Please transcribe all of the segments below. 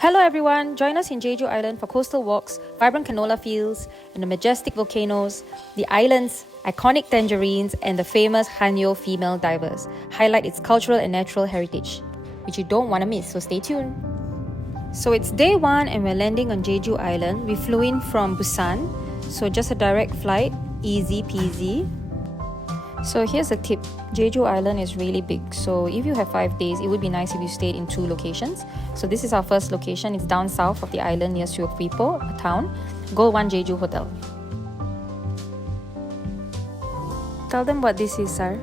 Hello everyone, join us in Jeju Island for coastal walks, vibrant canola fields, and the majestic volcanoes, the island's iconic tangerines, and the famous Hanyo female divers. Highlight its cultural and natural heritage, which you don't want to miss, so stay tuned. So it's day 1 and we're landing on Jeju Island. We flew in from Busan, so just a direct flight, easy peasy. So here's a tip, Jeju Island is really big, so if you have 5 days, it would be nice if you stayed in 2 locations. So this is our first location, it's down south of the island near Suokripo, a town, Gold 1 Jeju Hotel. Tell them what this is, sir.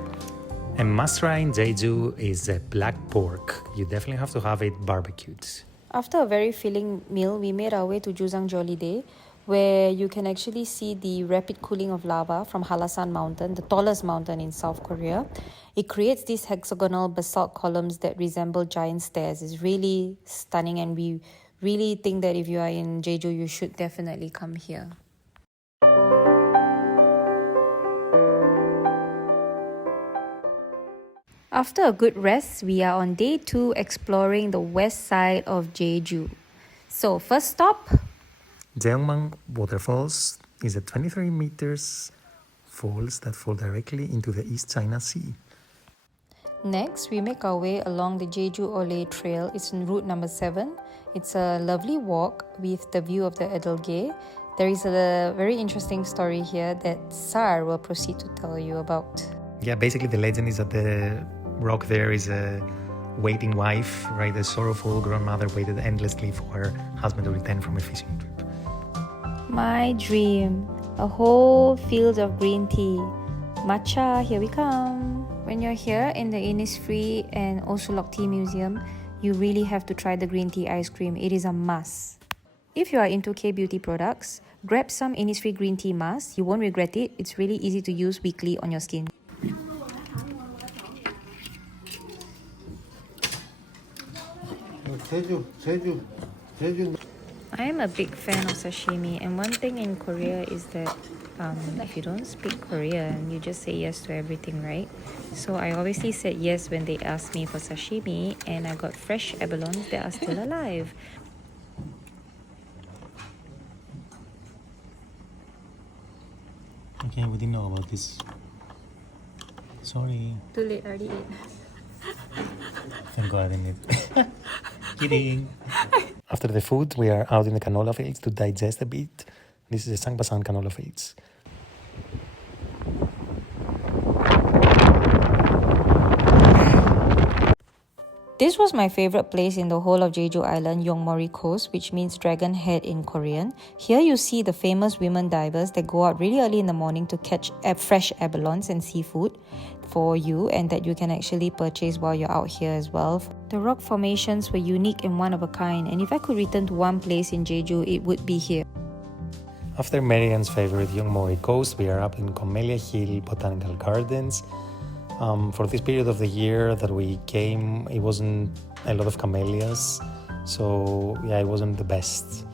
A must-try in Jeju is a black pork. You definitely have to have it barbecued. After a very filling meal, we made our way to Jusangjeolli Day, where you can actually see the rapid cooling of lava from Hallasan mountain, the tallest mountain in South Korea. It creates these hexagonal basalt columns that resemble giant stairs. It's really stunning, and we really think that if you are in Jeju, you should definitely come here. After a good rest, we are on day 2 exploring the west side of Jeju. So first stop, Jeongmang Waterfalls is a 23 meters falls that fall directly into the East China Sea. Next, we make our way along the Jeju Ole Trail. It's in route number 7. It's a lovely walk with the view of the Edelge. There is a very interesting story here that Sar will proceed to tell you about. Yeah, basically the legend is that the rock there is a waiting wife, right? The sorrowful grandmother waited endlessly for her husband to return from a fishing trip. My dream, a whole field of green tea. Matcha, here we come. When you're here in the Innisfree and Osulok Tea Museum, you really have to try the green tea ice cream. It is a must. If you are into K-beauty products, grab some Innisfree green tea mask. You won't regret it. It's really easy to use weekly on your skin. Jeju. I am a big fan of sashimi, and one thing in Korea is that if you don't speak Korean, you just say yes to everything, right? So I obviously said yes when they asked me for sashimi, and I got fresh abalones that are still alive. Okay, we didn't know about this. Sorry. Too late, already ate. Thank God I didn't eat. Kidding. After the food, we are out in the canola fields to digest a bit. This is the Sangbasan canola fields. This was my favorite place in the whole of Jeju Island, Yeongmori Coast, which means dragon head in Korean. Here you see the famous women divers that go out really early in the morning to catch fresh abalones and seafood for you, and that you can actually purchase while you're out here as well. The rock formations were unique and one of a kind, and if I could return to one place in Jeju, it would be here. After Marian's favorite Yeongmori Coast, we are up in Comelia Hill Botanical Gardens. For this period of the year that we came, it wasn't a lot of camellias, so yeah, it wasn't the best.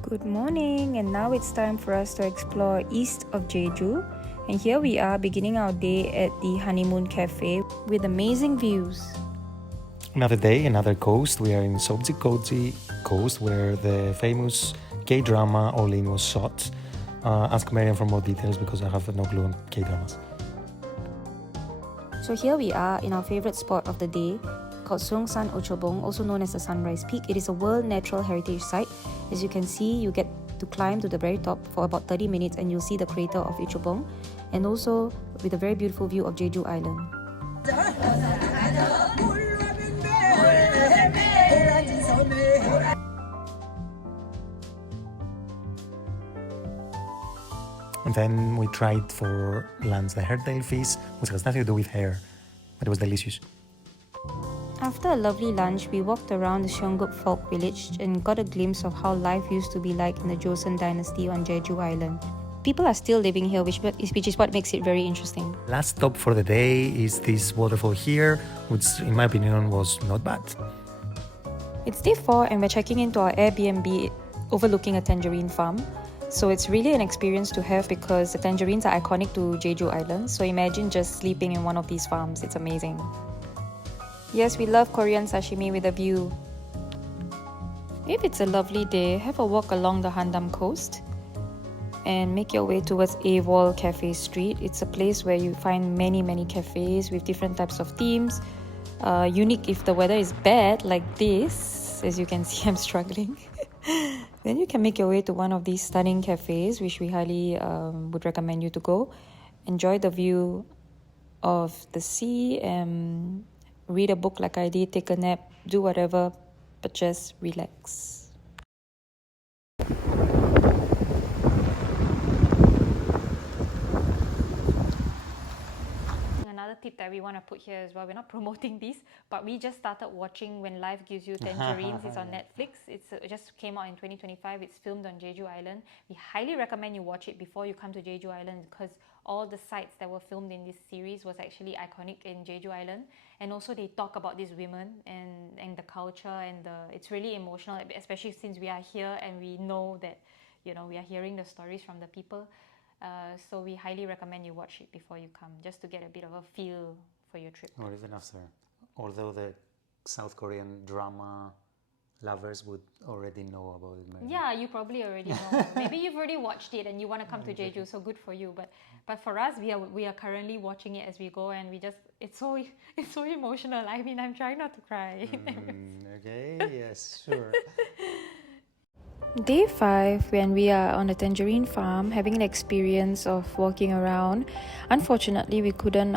Good morning, and now it's time for us to explore east of Jeju. And here we are beginning our day at the Honeymoon Cafe with amazing views. Another day, another coast. We are in Seongsan Coast, where the famous K-drama Olin was shot. Ask Marian for more details because I have no clue on K-dramas. So here we are in our favorite spot of the day called Seongsan Ilchulbong, also known as the Sunrise Peak. It is a World Natural Heritage Site. As you can see, you get to climb to the very top for about 30 minutes and you'll see the crater of Ilchulbong, and also with a very beautiful view of Jeju Island. And then we tried for lunch the hairtail fish, which has nothing to do with hair, but it was delicious. After a lovely lunch, we walked around the Seonggup folk village and got a glimpse of how life used to be like in the Joseon dynasty on Jeju Island. People are still living here, which is what makes it very interesting. Last stop for the day is this waterfall here, which in my opinion was not bad. It's day 4 and we're checking into our Airbnb overlooking a tangerine farm. So it's really an experience to have because the tangerines are iconic to Jeju Island. So imagine just sleeping in one of these farms. It's amazing. Yes, we love Korean sashimi with a view. If it's a lovely day, have a walk along the Handam coast and make your way towards Aewol Cafe Street. It's a place where you find many cafes with different types of themes. Unique if the weather is bad like this. As you can see, I'm struggling. Then you can make your way to one of these stunning cafes, which we highly would recommend you to go. Enjoy the view of the sea and read a book like I did, take a nap, do whatever, but just relax. Another tip that we want to put here as well, we're not promoting this, but we just started watching When Life Gives You Tangerines. It's on Netflix. It just came out in 2025. It's filmed on Jeju Island. We highly recommend you watch it before you come to Jeju Island, because all the sites that were filmed in this series was actually iconic in Jeju Island. And also they talk about these women and the culture, and it's really emotional, especially since we are here and we know that, you know, we are hearing the stories from the people. So we highly recommend you watch it before you come, just to get a bit of a feel for your trip. Or even after. Although the South Korean drama lovers would already know about it. Maybe. Yeah, you probably already know. Maybe you've already watched it and you want to come to Jeju, so good for you. But for us, we are currently watching it as we go, and it's so emotional. I mean, I'm trying not to cry. Okay, yes, sure. Day 5, when we are on the tangerine farm, having an experience of walking around. Unfortunately, we couldn't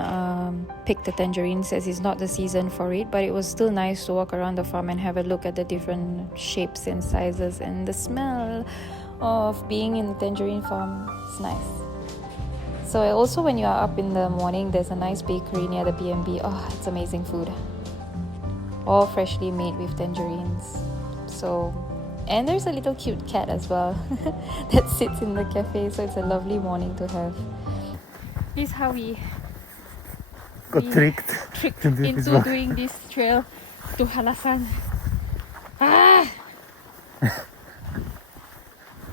pick the tangerines as it's not the season for it, but it was still nice to walk around the farm and have a look at the different shapes and sizes, and the smell of being in the tangerine farm is nice. So also when you are up in the morning, there's a nice bakery near the B&B. Oh, it's amazing food. All freshly made with tangerines. And there's a little cute cat as well that sits in the cafe, so it's a lovely morning to have. This is how we Got tricked into doing this trail to Hallasan. Ah!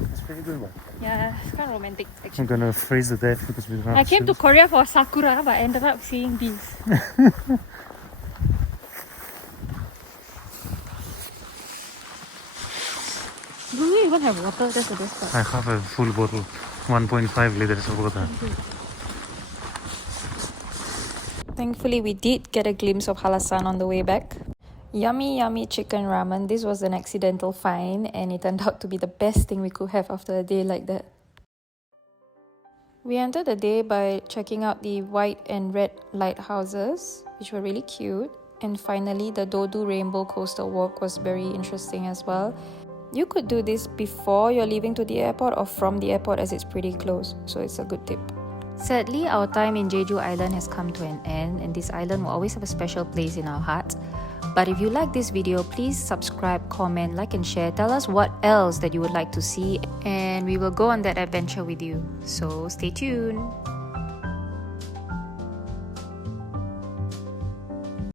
It's pretty good one. Yeah, it's kind of romantic I'm actually. gonna freeze to death because we don't have I came to shoes. Korea for sakura, but ended up seeing these. Do we even have water? That's the best part. I have a full bottle, 1.5 liters of water. Thankfully, we did get a glimpse of Hallasan on the way back. Yummy chicken ramen. This was an accidental find, and it turned out to be the best thing we could have after a day like that. We ended the day by checking out the white and red lighthouses, which were really cute. And finally, the Dodu Rainbow Coastal Walk was very interesting as well. You could do this before you're leaving to the airport or from the airport, as it's pretty close, so it's a good tip. Sadly, our time in Jeju Island has come to an end, and this island will always have a special place in our hearts. But if you like this video, please subscribe, comment, like and share. Tell us what else that you would like to see, and we will go on that adventure with you. So stay tuned.